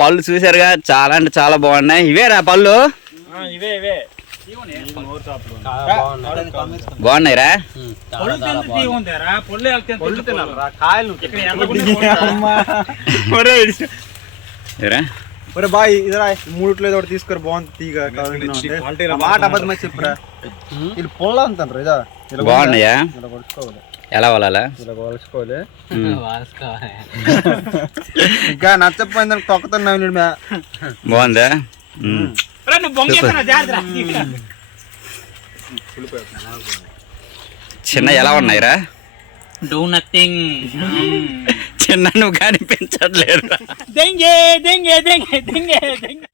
పళ్ళు చూసారుగా చాలా అంటే చాలా బాగున్నాయి. ఇవేరా పళ్ళు? ఇవే ఇవే. బాగున్నాయిరా? పొళ్ళు తింటే తీగ ఉందేరా పొళ్ళు వెళ్తే తినాలరా కాయలు ఇక్కడ ఎండకుండా ఇరా ఒరే బాయ్ ఇదరా. మూడిట్లో ఏదో ఒకటి తీసుకురా బాగుంది తీగ కావాలంటే ఆ మాట అబద్ధమై చెప్పురా ఇది పొల్ల అంటారు ఇదా ఇలా బాగున్నాయా? ఇలా కొలుచుకోవాలి ఎలా ఇలా ఉమ్. ఇంకా నచ్చపోయింది తొక్కుతున్నావు నేను మే బాగుందా? చిన్న ఎలా ఉన్నాయిరా? డూ నథింగ్ చిన్న నువ్వు కనిపించట్లేదు దెంగే దెంగే దెంగే దెంగే దెంగే.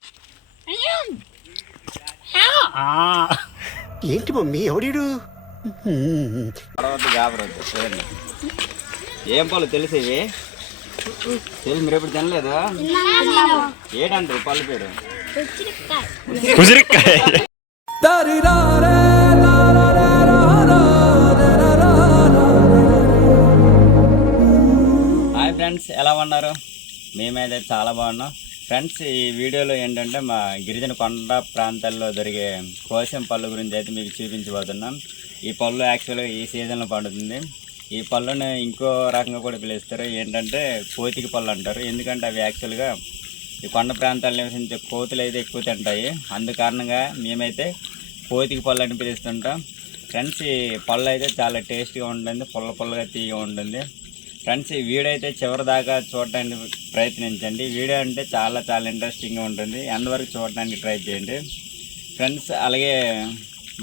ఏంటి మమ్మీ? ఎవడీడు? ఏం పళ్ళు తెలుసు ఇవి? తెలుసు మీరు ఎప్పుడు తినలేదా? ఏడంటారు పళ్ళు పేరు? ఉసిరికాయ. హాయ్ ఫ్రెండ్స్ ఎలా ఉన్నారు? మేమైతే చాలా బాగున్నాం. ఫ్రెండ్స్ ఈ వీడియోలో ఏంటంటే మా గిరిజన కొండ ప్రాంతాల్లో దొరికే కోసం పళ్ళు గురించి అయితే మీకు చూపించబోతున్నాం. ఈ పళ్ళు యాక్చువల్గా ఈ సీజన్లో పండుతుంది. ఈ పళ్ళను ఇంకో రకంగా కూడా పిలుస్తారు. ఏంటంటే కోతికి పళ్ళు అంటారు. ఎందుకంటే అవి యాక్చువల్గా ఈ కొండ ప్రాంతాల్లో నివసించే కోతులు అయితే ఎక్కువ తింటాయి. అందు కారణంగా మేమైతే కోతికి పళ్ళు అని పిలుస్తుంటాం. ఫ్రెండ్స్ ఈ పళ్ళు అయితే చాలా టేస్ట్గా ఉంటుంది. పుల్ల పుల్లగా తీయగా ఉంటుంది. ఫ్రెండ్స్ ఈ వీడియో అయితే చివరి దాకా చూడడానికి ప్రయత్నించండి. వీడియో అంటే చాలా చాలా ఇంట్రెస్టింగ్గా ఉంటుంది. ఎంతవరకు చూడడానికి ట్రై చేయండి. ఫ్రెండ్స్ అలాగే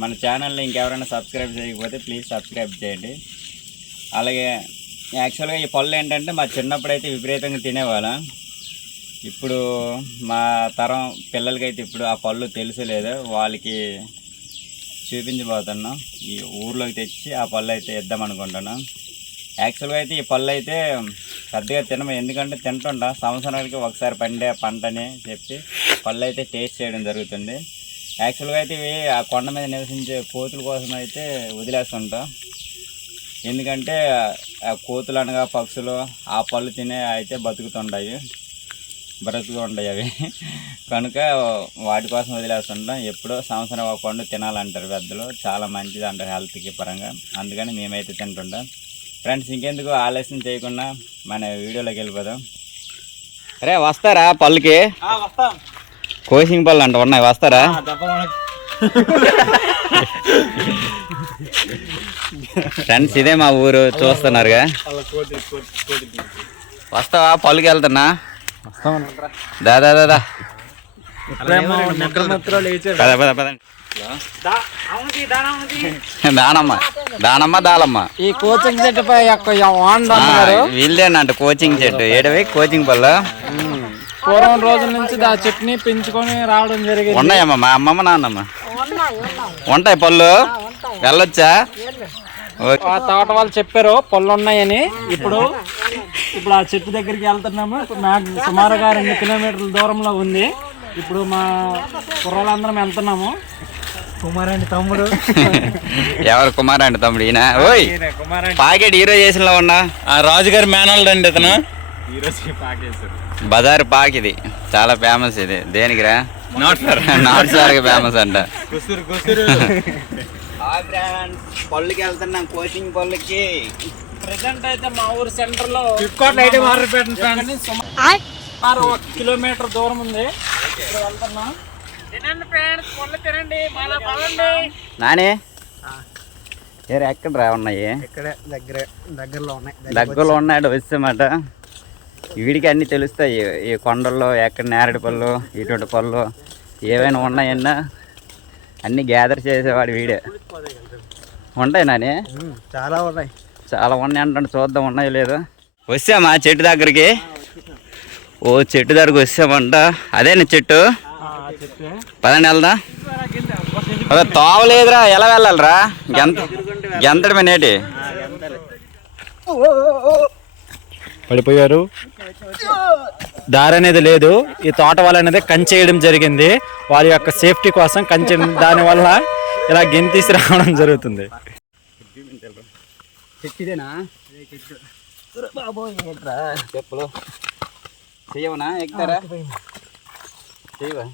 మన ఛానల్ని ఇంకెవరైనా సబ్స్క్రైబ్ చేయకపోతే ప్లీజ్ సబ్స్క్రైబ్ చేయండి. అలాగే యాక్చువల్గా ఈ పళ్ళు ఏంటంటే మా చిన్నప్పుడు అయితే విపరీతంగా తినేవాళ్ళం. ఇప్పుడు మా తరం పిల్లలకైతే ఇప్పుడు ఆ పళ్ళు తెలుసు లేదు. వాళ్ళకి చూపించబోతున్నాం. ఈ ఊర్లోకి తెచ్చి ఆ పళ్ళు అయితే ఇద్దాం అనుకుంటున్నాం. యాక్చువల్గా అయితే ఈ పళ్ళు అయితే పెద్దగా తినము. ఎందుకంటే తింటుంటా. సంవత్సరానికి ఒకసారి పండే పంటని చెప్పి పళ్ళు అయితే టేస్ట్ చేయడం జరుగుతుంది. యాక్చువల్గా అయితే ఇవి ఆ కొండ మీద నివసించే కోతుల కోసం అయితే వదిలేస్తుంటాం. ఎందుకంటే ఆ కోతులు అనగా పక్షులు ఆ పళ్ళు తినే అయితే బతుకుతుంటాయి బ్రతుకు ఉంటాయి అవి. కనుక వాటి కోసం వదిలేస్తుంటాం. ఎప్పుడో సంవత్సరం ఒక కొండ తినాలంటారు పెద్దలు. చాలా మంచిది అంటారు హెల్త్కి పరంగా. అందుకని మేమైతే తింటుంటాం. ఫ్రెండ్స్ ఇంకెందుకు ఆలస్యం చేయకుండా మన వీడియోలోకి వెళ్ళిపోదాం. రే వస్తారా పళ్ళుకి? వస్తాం. కోసింగ్ పళ్ళు అంట ఉన్నాయి వస్తారా? ఫ్రెండ్స్ ఇదే మా ఊరు చూస్తున్నారుగా. వస్తావా? పళ్ళుకి వెళ్తున్నా? దాదా దాదా దానమ్మ దానమ్మ దాలమ్మ. ఈ కోచింగ్ సెట్ కోచింగ్ చెట్టు ఏడవి కోచింగ్ పళ్ళు పూర్వం రోజుల నుంచి ఆ చెట్టుని పెంచుకొని రావడం జరిగింది. ఉన్నాయమ్మా మా అమ్మమ్మ నాన్నమ్మ? ఉంటాయి పళ్ళు? వెళ్ళొచ్చా. ఆ తోట వాళ్ళు చెప్పారు పళ్ళు ఉన్నాయని ఇప్పుడు ఇప్పుడు ఆ చెట్టు దగ్గరికి వెళ్తున్నాము. ఇప్పుడు నాకు సుమారుగా రెండు కిలోమీటర్ల దూరంలో ఉంది. ఇప్పుడు మా కుర్రలందరం వెళ్తున్నాము. కుమారండి తమ్ముడు. ఎవరు కుమార్ అండి తమ్ముడు ఈయన? ఓయ్ పాకెట్ హీరో చేసిన ఉన్నా? రాజుగారి మేనల్డ్ అండి ఇతను. బజార్ పాక్ ఇది. చాలా ఫేమస్ ఇది. దేనికిరా? Not sir not sir famous అంట. పళ్ళుకి వెళ్తున్నాం కోచింగ్ పళ్ళుకి. ప్రెసెంట్ అయితే మా ఊరు సెంటర్లో ఫ్లిప్కార్ట్ అయితే ఆర్డర్ పెట్టండి సుమారు ఒక కిలోమీటర్ దూరం ఉంది. వెళ్తున్నాం. తినండి ఫ్రెండ్స్ పళ్ళు తినండి. మళ్ళీ పదండి. నాని. ఏరే ఎక్కడ రా ఉన్నాయి? ఇక్కడే దగ్గర దగ్గరలో ఉన్నాయి. దగ్గరలో ఉన్నాడు వచ్చామాట వీడికి అన్నీ తెలుస్తాయి. ఈ కొండల్లో ఎక్కడ నేరడి పళ్ళు ఇటువంటి పళ్ళు ఏవైనా ఉన్నాయన్నా అన్నీ గ్యాదర్ చేసేవాడు వీడే. ఉంటాయి నాని? చాలా ఉన్నాయి. చాలా ఉన్నాయి అంటుంటే చూద్దాం ఉన్నాయో లేదో. వచ్చామా చెట్టు దగ్గరికి? ఓ చెట్టు దగ్గరికి వచ్చామంట. అదేనా చెట్టు? పదండి వెళ్దాం. అదే తోవలేదురా. ఎలా వెళ్ళాలిరా? గెంత గెంతడి నేటి. పడిపోయారు. దారి అనేది లేదు. ఈ తోట వాళ్ళ అనేది కంచేయడం జరిగింది. వారి యొక్క సేఫ్టీ కోసం కంచె దానివల్ల ఇలా గెంతీసి రావడం జరుగుతుంది. చెట్టుదేనా చెప్పులు. చెయ్యవనా? ఎక్కుతారా? చెయ్యవా?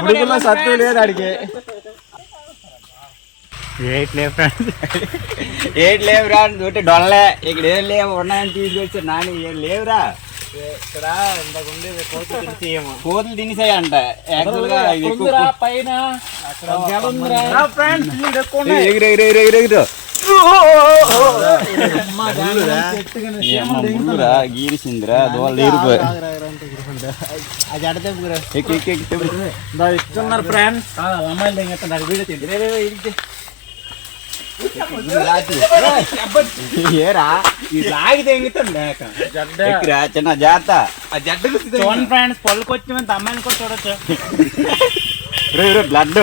ఉడుకులో సత్తు లేదు అడిగే ఏటి లేవురా ఒకటి డొల్లే ఇక్కడ ఏం లేవు ఉన్నాయని తీసుకొచ్చి నాని ఏం లేవురా ఇక్కడ ఇంతకు ఉండేది కోతి తిరిగి కోతులు తినేసాయంట యాక్చువల్గా ఎక్కువ- పైన గెల ముళ్ళురా గీరిసిందిరా దోళ్ళు ఏరిపోయి ఇస్తున్నారు ఫ్రెండ్స్ అమ్మాయిలు నాకు ఏరా చిన్న జాగ్రత్త చూడండి ఫ్రెండ్స్ పళ్ళుకి వచ్చి అమ్మాయిని కూడా చూడొచ్చు రే రే బ్లడ్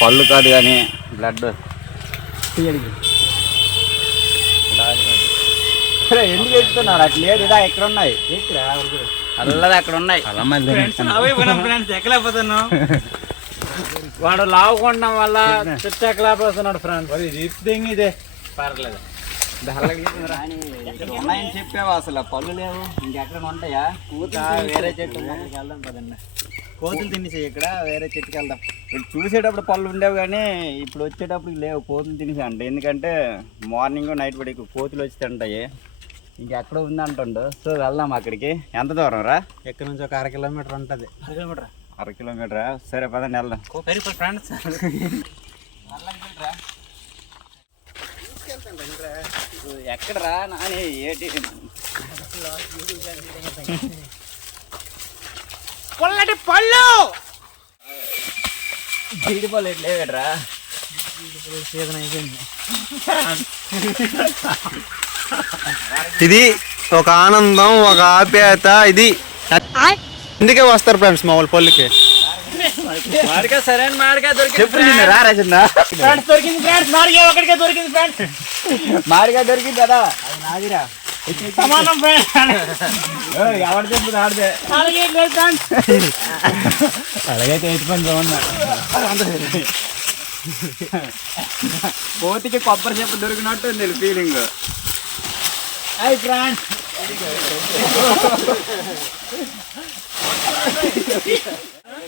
పళ్ళు కాదు కానీ బ్లడ్ ఎందుకు ఎక్కుతున్నారు అట్లా లేదు ఇదా ఎక్కడ ఉన్నాయి? అల్లది అక్కడ ఉన్నాయి. ఫ్రెండ్స్ ఎక్కలేకపోతాను వాడు లావుకోవడం వల్ల చెట్టు ఎక్కలేకపోతున్నాడు ఫ్రెండ్స్ ఇదే. పర్లేదు. ఇక్కడ ఉన్నాయని చెప్పావు అసలు? పళ్ళు లేవు. ఇంకెక్కడ ఉంటాయా? కూతురు వేరే చెట్టు వెళ్దాం పదండి. కోతులు తినేసాయి ఇక్కడ వేరే చెట్టుకి వెళ్దాం. ఇప్పుడు చూసేటప్పుడు పళ్ళు ఉండేవి కానీ ఇప్పుడు వచ్చేటప్పుడు లేవు. కోతులు తినేసి అంట. ఎందుకంటే మార్నింగ్ నైట్ పడి కోతులు వచ్చి తింటాయి. ఇంకెక్కడ ఉంది అంటుండు. సో వెళ్దాం అక్కడికి. ఎంత దూరం రా? ఎక్కడి నుంచి ఒక అర కిలోమీటర్ ఉంటుంది. కిలోమీటర్? అర కిలోమీటరా? సరే పదండి వెళ్దాం. ఫ్రెండ్స్ ఎక్కడరా నాని? ఏటి? పొల్లటి పళ్ళు! జీడి పళ్ళు ఎట్లేవేట్రా సీజన్ అయిపోయింది ఇది ఒక ఆనందం ఒక ఆప్యాయత ఇది అందుకే వస్తారు ఫ్రెండ్స్ మా వాళ్ళ పళ్ళుకి. మాడిగా సరైన మాడిగా దొరికింది చెప్పు రా రాజన్న. ఫ్రెండ్స్ దొరికింది ఫ్రెండ్స్ ఒకటికే దొరికింది ఫ్రెండ్స్ మాడిగా దొరికింది కదా. అది నాదిరా. సమానం ఎవరు చెప్పు ఆడితే అలాగైతే బాగున్నా కోతికి కొబ్బరి చెప్పు దొరికినట్టు ఉంది ఫీలింగ్ హాయ్ ఫ్రెండ్స్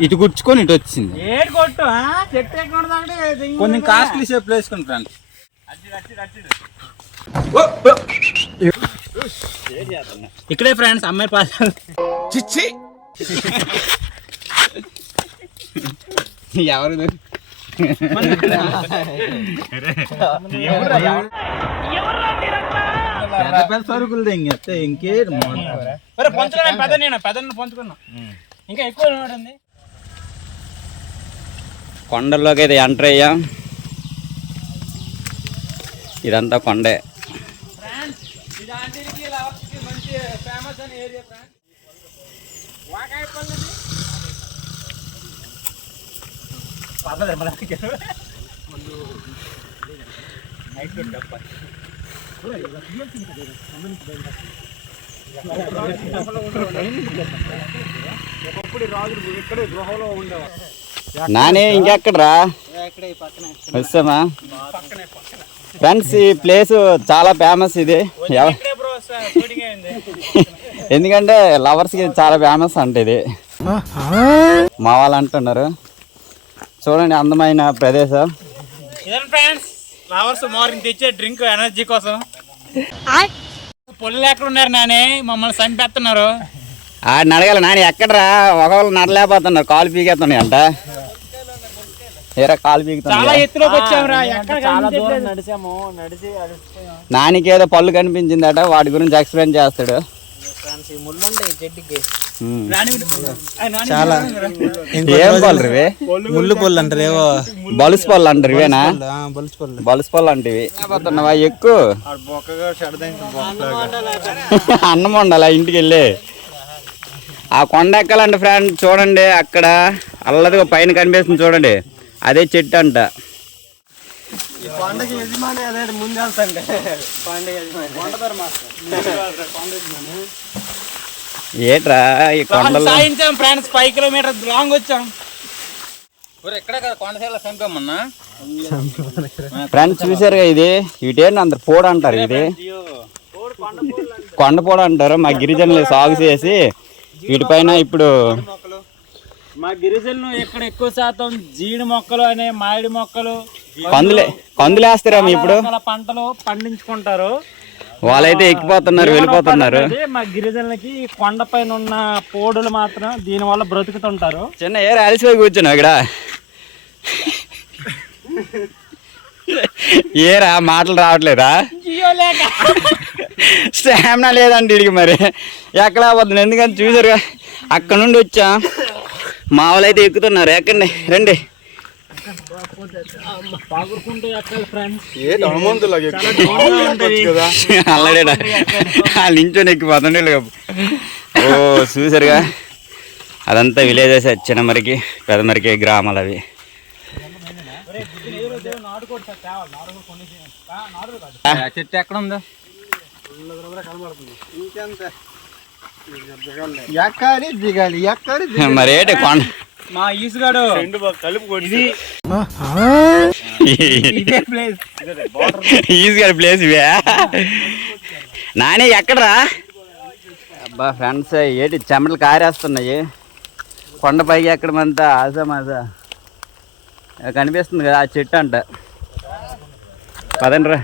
ఇటు గుచ్చుకొని ఇటు వచ్చింది. ఏడు కొట్టు ఆ? చెట్టు ఎక్కడ కొంచెం? కాస్ట్లీ షేప్ వేసుకుని ఫ్రెండ్స్ ఇక్కడే ఫ్రెండ్స్ అమ్మాయి పాస్ ఎవరు సరుకులు తెంగేస్తే ఇంకే పంచుకున్నాను పెద్ద నేను పెద్ద పంచుకున్నా. ఇంకా ఎక్కువ ఉంది. కొండల్లోకి అయితే ఎంటర్ అయ్యాం. ఇదంతా కొండే. ఒకప్పుడు ఇలాంటికి ఇక్కడే గృహంలో ఫేమస్ నానే ఇంకెక్కడరా? వస్తామా ఫ్రెండ్స్ ఈ ప్లేస్ చాలా ఫేమస్ ఇది. ఎందుకంటే లవర్స్కి చాలా ఫేమస్ అంట ఇది. మా వాళ్ళు అంటున్నారు. చూడండి అందమైన ప్రదేశం. ఇదండి ఫ్రెండ్స్? ఫ్లవర్స్ మార్నింగ్ తెచ్చే డ్రింక్ ఎనర్జీ కోసం. పొల్లు ఎక్కడ ఉన్నారు నానే మమ్మల్ని చంపేస్తున్నారు. ఆడిని అడగాలి నాని ఎక్కడరా? ఒకళ్ళు నడలేకపోతున్నారు కాలు పీకేస్తున్నాయి అంట ఏరా కాలు చాలా ఎత్తులోకి ఎక్కడ చాలా దూరం కనిపించట్లేదు. నడిచాము నడిచి అలసిపోయాం నానికి ఏదో పళ్ళు కనిపించిందట వాటి గురించి ఎక్స్ప్లెయిన్ చేస్తాడు. ఫ్రెండ్స్ ఈ ముళ్ళు ఉంటాయి ఈ చెట్టుకి. ఉమ్. చాలా ఏం పళ్ళు ఇవి ముళ్ళు పొల్లు అంటారు ఏవో బలుసు పళ్ళు అంటారు ఇవేనా ఆ, బలుసు పళ్ళు అంటే ఇవి పోతున్నావా ఎక్కువ. అన్నం ఉండాలి ఇంటికి వెళ్ళి ఆ కొండ ఎక్కాలంటే ఫ్రెండ్ చూడండి అక్కడ అల్లదిగా పైన కనిపిస్తుంది చూడండి. అదే చెట్టు అంట. ఈ పండగ యజమాని అదే ముందు వెళ్తాండి. పండగ యజమాని. ఏట్రా ఈ కొండలు సాయించాం ఫ్రెండ్స్ ఫైవ్ కిలోమీటర్ లాంగ్ వచ్చాం. ఎక్కడ కదా కొండసేల చంపామన్నా ఫ్రెండ్స్ చూసారుగా ఇది? వీటేంటి అందరు? పోడు అంటారు ఇది. కొండ పోడు అంటారు. మా గిరిజనులు సాగు చేసి వీటిపైన ఇప్పుడు మా గిరిజనులు ఇక్కడ ఎక్కువ శాతం జీడి మొక్కలు అనే మామిడి మొక్కలు కందులు వేస్తారేమో ఇప్పుడు? పంటలు పండించుకుంటారు. వాళ్ళైతే ఎక్కిపోతున్నారు వెళ్ళిపోతున్నారు. అదే మా గిరిజనులకి ఈ కొండపైన ఉన్న పోడులు మాత్రం దీని వల్ల బ్రతుకుతుంటారు. చిన్న ఏ అలసిపోయి కూర్చున్నావు ఇక్కడ? ఏరా మాటలు రావట్లేదా? స్టామినా లేదండి వీడికి మరి. ఎక్కడ పోతుంది? ఎందుకంటే చూసారుగా అక్కడ నుండి వచ్చా. మా వాళ్ళు అయితే ఎక్కుతున్నారు. ఎక్కండి రండి. అల్లడేడా? వాళ్ళు నించొని ఎక్కిపోతుండే వీళ్ళు. ఓ చూసారుగా? అదంతా విలేజెస్ చిన్న మరికి పెద్ద మరికి గ్రామాలు అవి. చెట్టు ఎక్కడ ఉందో? ఇంకెంత? ఎక్కాలి దిగాలి ఎక్కాలి మరి ఏంటి కొండ? మా ఈసుగాడు. ఇది ఇదే ప్లేస్. ఈజీగా ప్లేస్ ఇవే. నానే ఎక్కడరా? అబ్బా ఫ్రెండ్స్ ఏంటి చెమటలు కారేస్తున్నాయి. కొండపైకి ఎక్కడమంతా ఆజా మాజా కనిపిస్తుంది కదా ఆ చెట్టు అంట. పదండి. రా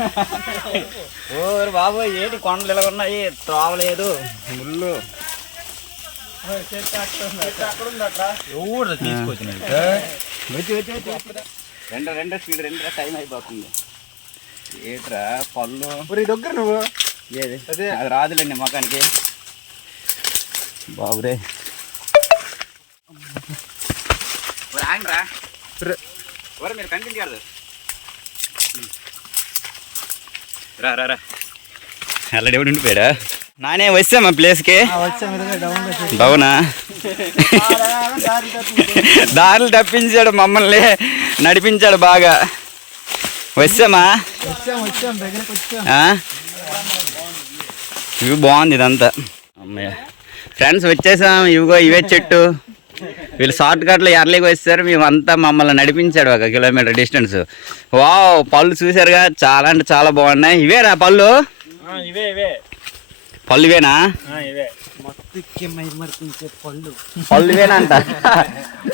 ఓరు బాబు ఏంటి కొండలు ఇలా ఉన్నాయి? త్రోవలేదు. ముళ్ళు. రెండు రెండు స్పీడ్ రెండు టైం అయిపోతుంది. ఏట్రా పళ్ళు? దగ్గర నువ్వు? ఏది? అదే. అది రాదులేండి మొఖానికి. బాబురే. ఆగరా ఒరే మీరు కాదు రా రా రా అల్లడి ఎవడు ఉండిపోయాడా నానే వచ్చామా ప్లేస్కి డౌన్ దారులు తప్పించాడు మమ్మల్ని నడిపించాడు బాగా వచ్చామా? ఇవి బాగుంది ఇదంతా అమ్మయ్య ఫ్రెండ్స్ వచ్చేసాం ఇవిగో ఇవే చెట్టు వీళ్ళు షార్ట్ కట్లో ఎర్లీకి వచ్చారు మేమంతా మమ్మల్ని నడిపించాడు ఒక కిలోమీటర్ డిస్టెన్స్. వావ్ పళ్ళు చూసారుగా? చాలా అంటే చాలా బాగున్నాయి. ఇవేనా పళ్ళు? ఇవే ఇవే. పళ్ళు ఇవేనా? ఇవే. పళ్ళు. పళ్ళు ఇవేనంట.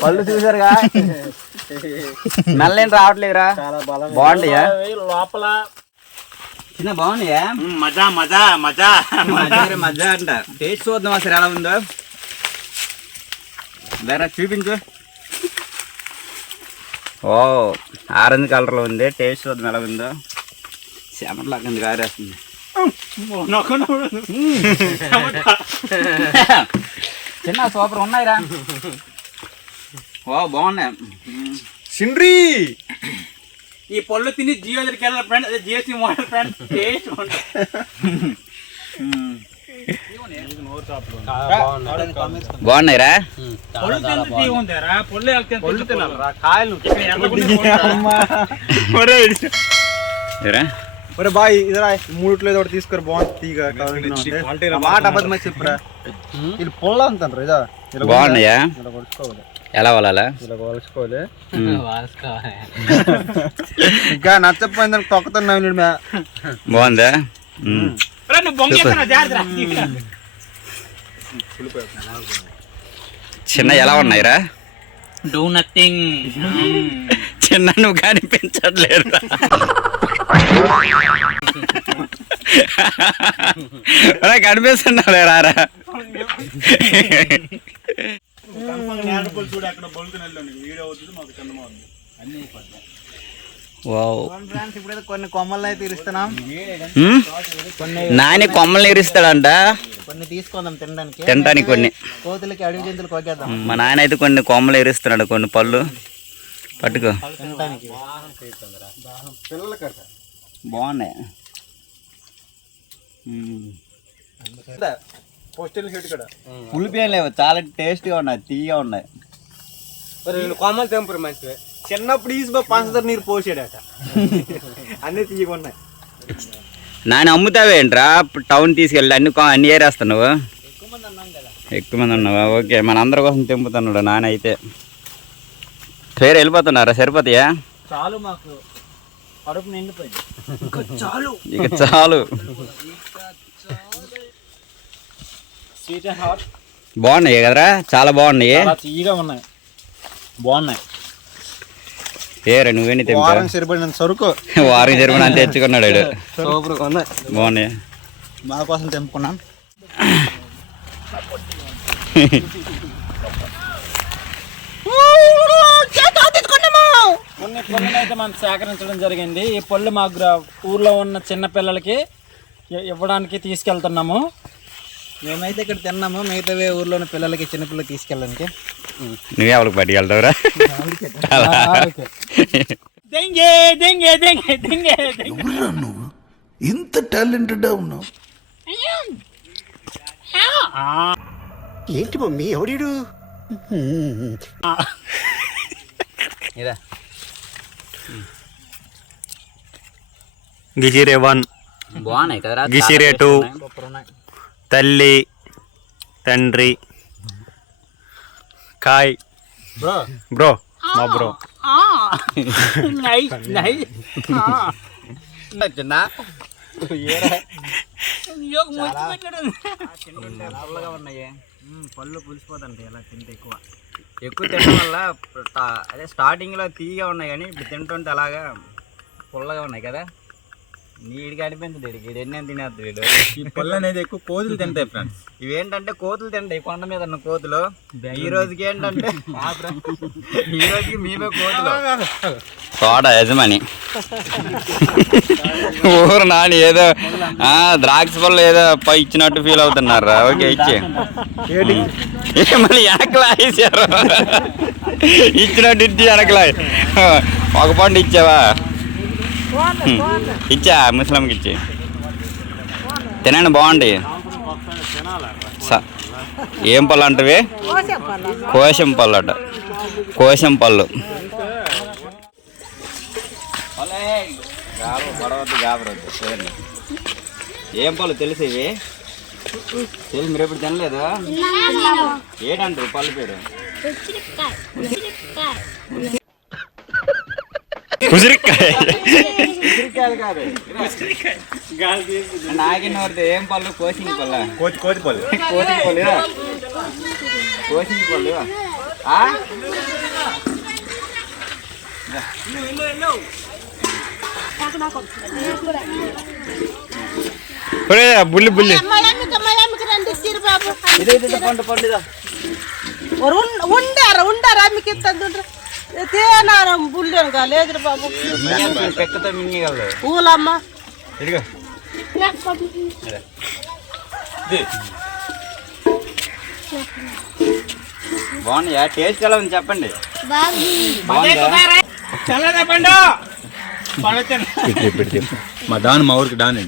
పళ్ళు చూసారుగా? నల్లేం రావట్లేదురా. బాగుంటాయా? లోపల. చిన్న బాగున్నాయా? మజా మజా మజా మజా మజా. అంట. టేస్ట్ చూద్దాం అసలు ఎలా ఉందో. దారా చూపించు. ఓ ఆరెంజ్ కలర్లో ఉంది టేస్ట్ చూద్దాం ఎలా ఉందో. చెమట లాగా కారేస్తుంది చిన్న సూపర్ ఉన్నాయిరా. ఓ బాగున్నాయి. సిండ్రీ! ఈ పళ్ళు తిని జియో దగ్గరికి వెళ్ళాలి ఫ్రెండ్ అదే జియోసి మోడల్ ఫ్రెండ్ టేస్ట్ మ్మ్. బాగున్నాయిరా పళ్ళు తింటే ఉందారా పళ్ళు వెళ్తే పళ్ళు తినాలి కాయలు ఒరే బాయ్ ఇదరా మూడిట్లో ఒకటి తీసుకొని బాగుంది. తీగ మాట అబద్ధమై చెప్పురా? ఇది పొల్ల అంటారు ఇదా. ఇలా బాగున్నాయా? ఎలా వాళ్ళాలా మ్మ్. ఇంకా నచ్చపోయిందని తొక్కుతున్నావు బాగుందా మ్మ్. నువ్వు బొంగేస్తున్నా జాగ్రత్త చిన్న ఎలా ఉన్నాయిరా? డూ నథింగ్ చిన్న నువ్వు కనిపించట్లేదు. కనిపిస్తున్నావు రారా చూడు అక్కడ బొలుకుని వెళ్ళండి వీడియో అవుతుంది మాకు కొన్ని కొమ్మలను అయితే ఇస్తున్నాం నాని కొమ్మలు ఇరుస్తాడంట. కొన్ని తీసుకుందాం తినడానికి. తినడానికి కొన్ని. కోతులకి అడవి జంతువులు కోకేద్దాం. మా నాయన అయితే కొన్ని కొమ్మలు ఇరుస్తున్నాడు కొన్ని పళ్ళు. పట్టుకో. తినడానికి. బాగున్నాయి. పులిపి లేవు చాలా టేస్టీగా ఉన్నాయి తీయగా ఉన్నాయి. కొమ్మలు తెంపురు మంచివే. చిన్నప్పుడు ఈసి పంచదార నీరు పోసాడట. అన్ని తీయకున్నాయి నాని అమ్ముతావేంట్రా? టౌన్ తీసుకెళ్ళి అన్ని అన్ని ఏరేస్తున్నావు? ఎక్కువ మంది ఉన్నావా ఓకే మన అందరి కోసం తెంపుతున్నాడు నాని అయితే. పేరు వెళ్ళిపోతున్నారా? సరిపోతాయా? చాలు మాకు. కడుపు నిండిపోయింది. ఇక చాలు. Sweet and hot. బాగున్నాయి కదరా? చాలా బాగున్నాయి. చాలా తీయగా ఉన్నాయి. బాగున్నాయి. ఏరా నువ్వేని తెంపా వారం సరిపడిన సరుకు. వారం జరిపిన అంత తెచ్చుకున్నాడు వాడు. సూపర్ బాగున్నాయి మా కోసం తెంపుకున్నాం. కొన్ని పళ్ళని అయితే మనం సేకరించడం జరిగింది. ఈ పళ్ళు మా గ్ర- ఊర్లో ఉన్న చిన్న పిల్లలకి ఇవ్వడానికి తీసుకెళ్తున్నాము. మేమైతే ఇక్కడ తిన్నాము. మిగతావే ఊర్లోని పిల్లలకి చిన్నపిల్లలకి తీసుకెళ్ళడానికి. నువ్వే ఎవరికి పట్టుకెళ్తావురా దెంగే దెంగే దెంగే దెంగే దెంగే. ఇంత టాలెంటెడ్ ఉన్నావు. ఏంటి మమ్మీ? గిజిరే వన్ బాగున్నాయి కదరా? గిసిరే టూ తల్లి తండ్రి కాయ్. బ్రో. మా బ్రో. నై నై. చిన్న. పుల్లగా ఉన్నాయి. పళ్ళు పులిసిపోతాయి ఇలా తింటే ఎక్కువ. ఎక్కువ తినడం వల్ల అదే స్టార్టింగ్లో తీయగా ఉన్నాయి కానీ ఇప్పుడు తింటుంటే అలాగా పుల్లగా ఉన్నాయి కదా. నీడికి అనిపించదు వీడు ఎన్ని తినేద్దు వీడు? ఈ పళ్ళు అనేది ఎక్కువ కోతులు తింటాయి ఫ్రెండ్స్ ఇవేంటంటే కోతులు తింటాయి. కొండ మీద ఉన్న కోతులు. ఈ రోజుకి ఏంటంటే? ఈ రోజుకి మేమే కోతులు. తోట యజమాని. ఊరు నాని ఏదో ఆ, ద్రాక్ష పళ్ళు ఏదో పై ఇచ్చినట్టు ఫీల్ అవుతున్నారా ఓకే ఇచ్చి. మళ్ళీ వెనకలా వేసారు ఇచ్చినట్టు ఇచ్చి వెనకలా ఒక పండు ఇచ్చావా? ఇచ్చా ముస్లింకి ఇచ్చి. తినండి బాగుండి స- ఏం పళ్ళు అంటవి? కోశం పళ్ళు అట. కోశం పళ్ళు. ఏం పళ్ళు తెలుసు ఇవి? తెలుసు మీరు ఎప్పుడు తినలేదా? ఏంటంటారు పళ్ళు పేరు? ఉసిరికాయ ఉసిరికాయలు కాదు నాగిన వారితే ఏం పళ్ళు కోసింగ్ పళ్ళ కోతి కోతి పళ్ళు కోసింగ్ పళ్ళు కోసింగ్ పళ్ళు ఆ? బుల్లి బుల్లి ఇదే ఇదే పండు పండు ఇదా. ఉండారా ఉండారా మీకు ఇంత తేనారం బాబు. మింగగలదు ఇదిగో. బాగున్నాయా టేస్ట్ ఎలా ఉంది చెప్పండి. బాగుందా? మా దాని మా ఊరికి డాన్